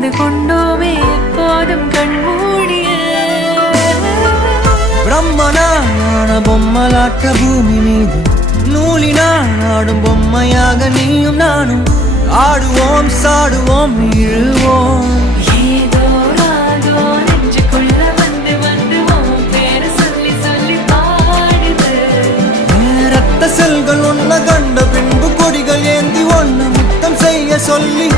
சேர்ந்து கொண்டோமே எப்போதும் கண்மூடிய பிரம்மனான பொம்மலாட்ட பூமி மீது நூலினால் ஆடும் பொம்மையாக நீயும் நானும் ஆடுவோம் சாடுவோம் இழுவோம் ஏதோ ராகோ நெஞ்சுக்குள்ள வந்து வந்து உன் பேரை சொல்லி சொல்லி பாடுது ரத்த செல்கள் ஒன்ன கண்ட பின்பு கொடிகள் ஏந்தி ஒன்ன முத்தம் செய்ய சொல்லி